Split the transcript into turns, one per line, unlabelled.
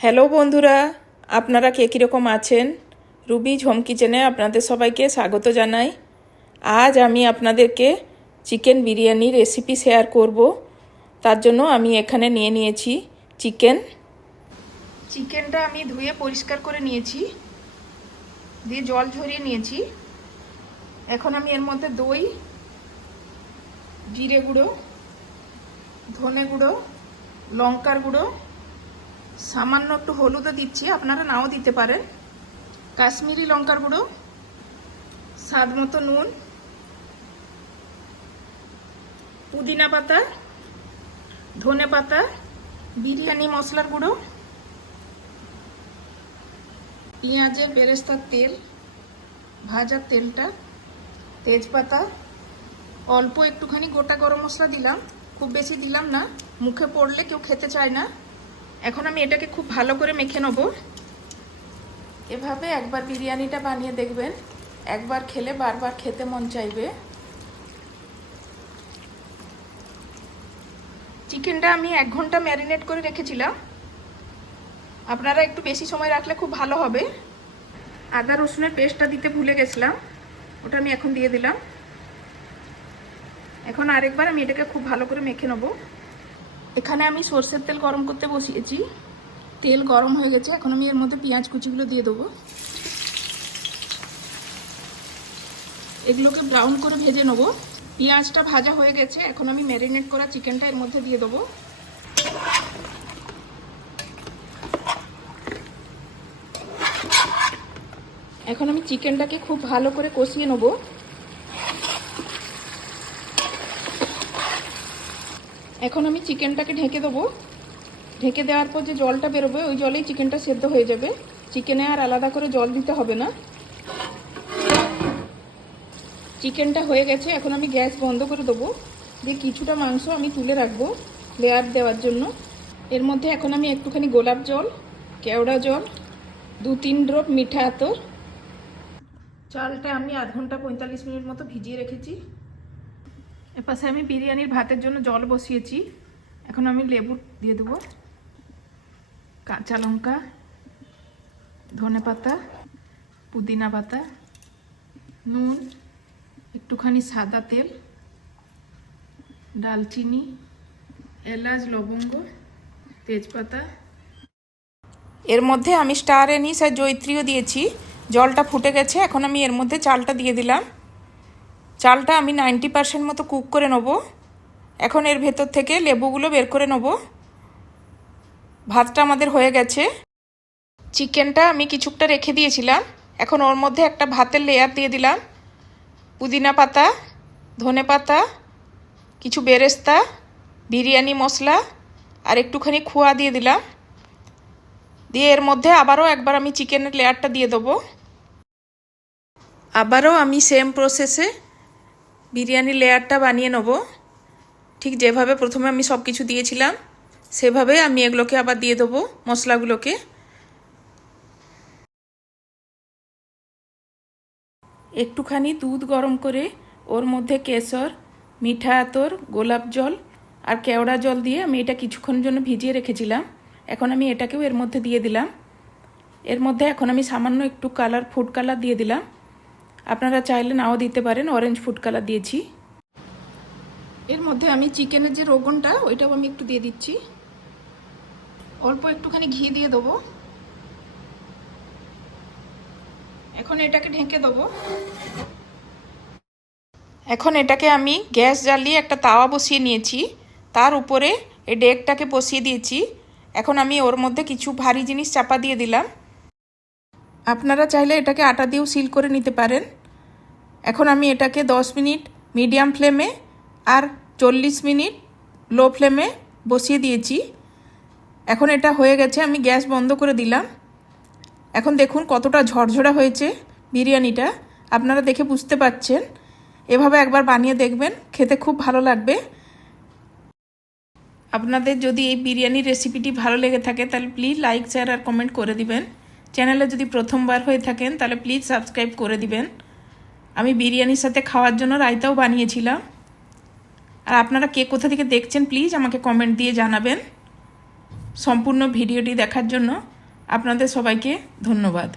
Hello বন্ধুরা, আপনারা কে কীরকম আছেন? রুবি হোম কিচেনে আপনাদের সবাইকে স্বাগত জানাই। আজ আমি আপনাদেরকে চিকেন বিরিয়ানি রেসিপি শেয়ার করব। তার জন্য আমি এখানে নিয়ে নিয়েছি চিকেন। চিকেনটা আমি ধুয়ে পরিষ্কার করে নিয়েছি, দিয়ে জল ঝরিয়ে নিয়েছি। এখন আমি এর মধ্যে দই, জিরে গুঁড়ো, ধনে গুঁড়ো, লঙ্কার গুঁড়ো সামান্য একটু হলুদও দিচ্ছি, আপনারা নাও দিতে পারেন। কাশ্মীরি লঙ্কার গুঁড়ো, স্বাদ মতো নুন, পুদিনা পাতা, ধনে পাতা, বিরিয়ানি মশলার গুঁড়ো, পেঁয়াজের বেরেস্তার তেল, ভাজার তেলটা, তেজপাতা, অল্প একটুখানি গোটা গরম মশলা দিলাম। খুব বেশি দিলাম না, মুখে পড়লে কেউ খেতে চায় না। এখন আমি এটাকে খুব ভালো করে মেখে নেব। এভাবে একবার বিরিয়ানিটা বানিয়ে দেখবেন। একবার খেলে বারবার খেতে মন চাইবে। চিকেনটা আমি এক ঘণ্টা ম্যারিনেট করে রেখেছিলাম। আপনারা একটু বেশি সময় রাখলে খুব ভালো হবে। আদা রসুনের পেস্টটা দিতে ভুলে গেছিলাম। ওটা আমি এখন দিয়ে দিলাম। এখন আরেকবার আমি এটাকে খুব ভালো করে মেখে নেব। এখানে আমি সর্ষের তেল গরম করতে বসিয়েছি। তেল গরম হয়ে গেছে, এখন আমি এর মধ্যে পেঁয়াজ কুচিগুলো দিয়ে দেবো। এগুলোকে ব্রাউন করে ভেজে নেব। পেঁয়াজটা ভাজা হয়ে গেছে, এখন আমি ম্যারিনেট করা চিকেনটা এর মধ্যে দিয়ে দেবো। এখন আমি চিকেনটাকে খুব ভালো করে কষিয়ে নেব। এখন আমি চিকেনটাকে ঢেকে দেবো। ঢেকে দেওয়ার পর যে জলটা বেরোবে, ওই জলেই চিকেনটা সেদ্ধ হয়ে যাবে। চিকেনে আর আলাদা করে জল দিতে হবে না। চিকেনটা হয়ে গেছে, এখন আমি গ্যাস বন্ধ করে দেবো। দিয়ে কিছুটা মাংস আমি তুলে রাখব লেয়ার দেওয়ার জন্য। এর মধ্যে এখন আমি একটুখানি গোলাপ জল, কেওড়া জল, দু তিন ড্রপ মিঠা আতর। চালটা আমি আধ ঘণ্টা পঁয়তাল্লিশ মিনিট মতো ভিজিয়ে রেখেছি। এপাশে আমি বিরিয়ানির ভাতের জন্য জল বসিয়েছি। এখন আমি লেবু দিয়ে দেবো। কাঁচা লঙ্কা, ধনে পাতা, পুদিনা পাতা, নুন, একটুখানি সাদা তেল, ডালচিনি, এলাচ, লবঙ্গ, তেজপাতা। এর মধ্যে আমি স্টার এনিস আর জৈত্রীও দিয়েছি। জলটা ফুটে গেছে, এখন আমি এর মধ্যে চালটা দিয়ে দিলাম। চালটা আমি নাইনটি পারসেন্ট মতো কুক করে নেব। এখন এর ভেতর থেকে লেবুগুলো বের করে নেব। ভাতটা আমাদের হয়ে গেছে। চিকেনটা আমি কিছুটা রেখে দিয়েছিলাম। এখন ওর মধ্যে একটা ভাতের লেয়ার দিয়ে দিলাম। পুদিনা পাতা, ধনে পাতা, কিছু বেরেস্তা, বিরিয়ানি মশলা আর একটুখানি খোয়া দিয়ে দিলাম। দিয়ে এর মধ্যে আবারও একবার আমি চিকেনের লেয়ারটা দিয়ে দেবো। আবারও আমি সেম প্রসেসে বিরিয়ানি লেয়ারটা বানিয়ে নেব। ঠিক যেভাবে প্রথমে আমি সব কিছু দিয়েছিলাম সেভাবে আমি এগুলোকে আবার দিয়ে দেবো, মশলাগুলোকে। একটুখানি দুধ গরম করে ওর মধ্যে কেশর, মিঠা আতর, গোলাপ জল আর কেওড়া জল দিয়ে আমি এটা কিছুক্ষণের জন্য ভিজিয়ে রেখেছিলাম। এখন আমি এটাকেও এর মধ্যে দিয়ে দিলাম। এর মধ্যে এখন আমি সামান্য একটু কালার ফুড কালার দিয়ে দিলাম। আপনারা চাইলে নাও দিতে পারেন অরেঞ্জ ফুড কালার দিয়েছি। এর মধ্যে আমি চিকেনের যে রোগনটা, ওইটাও আমি একটু দিয়ে দিচ্ছি। অল্প একটুখানি ঘি দিয়ে দেবো। এখন এটাকে ঢেকে দেবো। এখন এটাকে আমি গ্যাস জ্বালিয়ে একটা তাওয়া বসিয়ে নিয়েছি। তার উপরে এই ডেকটাকে বসিয়ে দিয়েছি। এখন আমি ওর মধ্যে কিছু ভারী জিনিস চাপা দিয়ে দিলাম। আপনারা চাইলে এটাকে আটা দিয়েও সিল করে নিতে পারেন। এখন আমি এটাকে দশ মিনিট মিডিয়াম ফ্লেমে আর চল্লিশ মিনিট লো ফ্লেমে বসিয়ে দিয়েছি। এখন এটা হয়ে গেছে, আমি গ্যাস বন্ধ করে দিলাম। এখন দেখুন কতটা ঝরঝরা হয়েছে বিরিয়ানিটা। আপনারা দেখে বুঝতে পাচ্ছেন। এভাবে একবার বানিয়ে দেখবেন, খেতে খুব ভালো লাগবে। আপনাদের যদি এই বিরিয়ানির রেসিপিটি ভালো লেগে থাকে, তাহলে প্লিজ লাইক শেয়ার আর কমেন্ট করে দিবেন। চ্যানেলে যদি প্রথমবার হয়ে থাকেন, তাহলে প্লিজ সাবস্ক্রাইব করে দিবেন। আমি বিরিয়ানির সাথে খাওয়ার জন্য রায়তাও বানিয়েছিলাম। আর আপনারা কে কোথা থেকে দেখছেন প্লিজ আমাকে কমেন্ট দিয়ে জানাবেন। সম্পূর্ণ ভিডিওটি দেখার জন্য আপনাদের সবাইকে ধন্যবাদ।